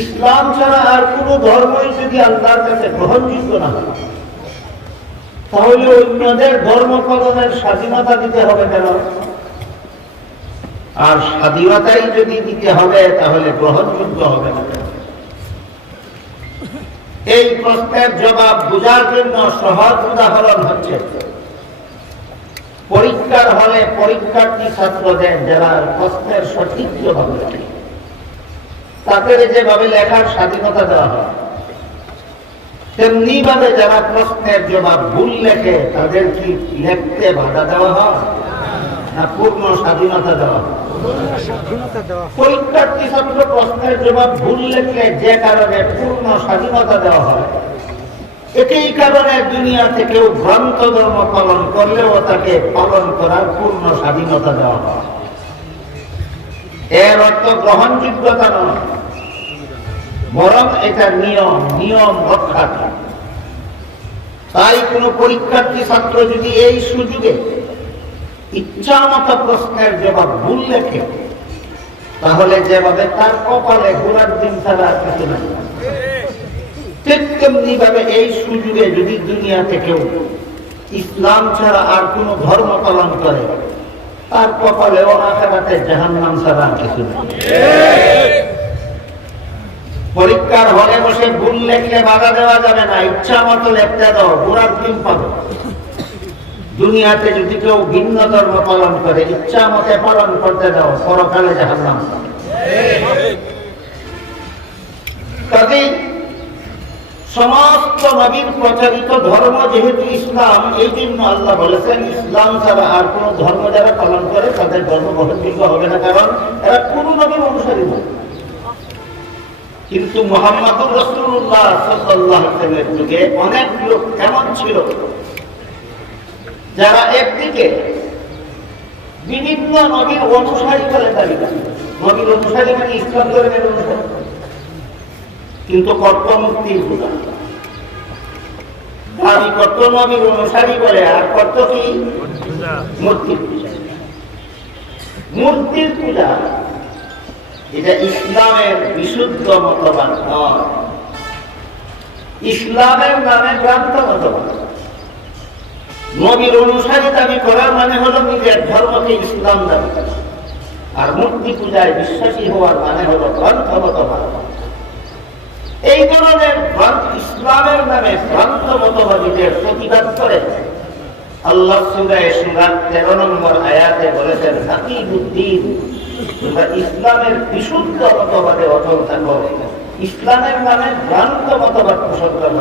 ইসলাম ছাড়া আর কোন ধর্মই যদি আল্লাহর কাছে গ্রহণযোগ্য না হয়, তাহলে অন্যদের ধর্ম পালনের স্বাধীনতা দিতে হবে কেন? আর স্বাধীনতাই যদি দিতে হবে তাহলে গ্রহণযোগ্য হবে না কেন? এই প্রশ্নের জবাব বোঝার জন্য সহজ উদাহরণ হচ্ছে পরীক্ষার হলে পরীক্ষার্থী ছাত্রদের যারা প্রশ্নের সঠিক জবাব লেখে, তাদের যেভাবে লেখার স্বাধীনতা দেওয়া হয়, তেমনি ভাবে যারা প্রশ্নের জবাব ভুল লেখে তাদের কি লিখতে বাধা দেওয়া হয় না পূর্ণ স্বাধীনতা দেওয়া হয়? পরীক্ষার্থী ছাত্র প্রশ্নের জবাব ভুল লেখলে যে কারণে পূর্ণ স্বাধীনতা দেওয়া হয়, একই কারণে দুনিয়াতে কেউ ভ্রান্ত ধর্ম পালন করলেও তাকে পালন করার পূর্ণ স্বাধীনতা দেওয়া হয়। এর অর্থ গ্রহণযোগ্যতা নয়, বরং এটা নিয়ম রক্ষা। তাই কোন পরীক্ষার্থী ছাত্র যদি এই সুযোগে ইচ্ছা মতো প্রশ্নের জবাব ভুল লেখে, তাহলে যেভাবে তার কপালে ঘোড়ার দিন ছাড়া আর কিছু নাই, ঠিক তেমনি ভাবে এই সুযোগে যদি দুনিয়াতে কেউ ইসলাম ছাড়া আর কোন ধর্ম পালন করে, তার কপালেও আখিরাতে জাহান্নাম ছাড়া আর কিছু নাই। পরীক্ষার হলে বসে ভুল লেখলে বাধা দেওয়া যাবে না, ইচ্ছা মতো লেখতে দাও, ঘোড়ার ডিম পাবে। দুনিয়াতে যদি কেউ ভিন্ন ধর্ম পালন করে, ইচ্ছা মতে পালন করতে দাও, পরকালে জাহান্নাম। কাজেই সমস্ত নবীর প্রচারিত ধর্ম যেহেতু ইসলাম, এই জন্য আল্লাহ বলেছেন ইসলাম ছাড়া আর কোন ধর্ম যারা পালন করে তাদের ধর্ম গ্রহণযোগ্য হবে না, কারণ এরা কোন নবীর অনুসারী নয়। কিন্তু মুহাম্মদুর রাসূলুল্লাহ সাল্লাল্লাহু আলাইহি ওয়াসাল্লামের যুগে অনেক লোক এমন ছিল যারা একদিকে বিভিন্ন নবীর অনুসারী বলে দাবি করে, নবীর অনুসারী মানে ইসলাম ধর্মের অনুসারী, কিন্তু কর্ত মূর্তির পূজা দাবি করত নবীর অনুসারী বলে, আর করত কি মূর্তির পূজা। মূর্তির পূজা এটা ইসলামের বিশুদ্ধ মতবাদ নয়, ইসলামের নামে ভ্রান্ত মতবাদ। নবীর অনুসারী দাবি করার মানে হলো নিজের ধর্মকে ইসলাম দাবি করা, আর মূর্তি পূজায় বিশ্বাসী হওয়ার মানে হলো ভ্রান্ত মতবাদ। এই ধরনের ইসলামের নামে ভ্রান্ত মতবাদীদের প্রতিবাদ করে আল্লাহ সূরা সূরা 13 নম্বর আয়াতে বলেছেন, হাকিমুদ্দিন, তোমরা ইসলামের বিশুদ্ধ মতবাদে অটল থাকো, ইসলামের নামে ভ্রান্ত মতবাদ পোষণ করো।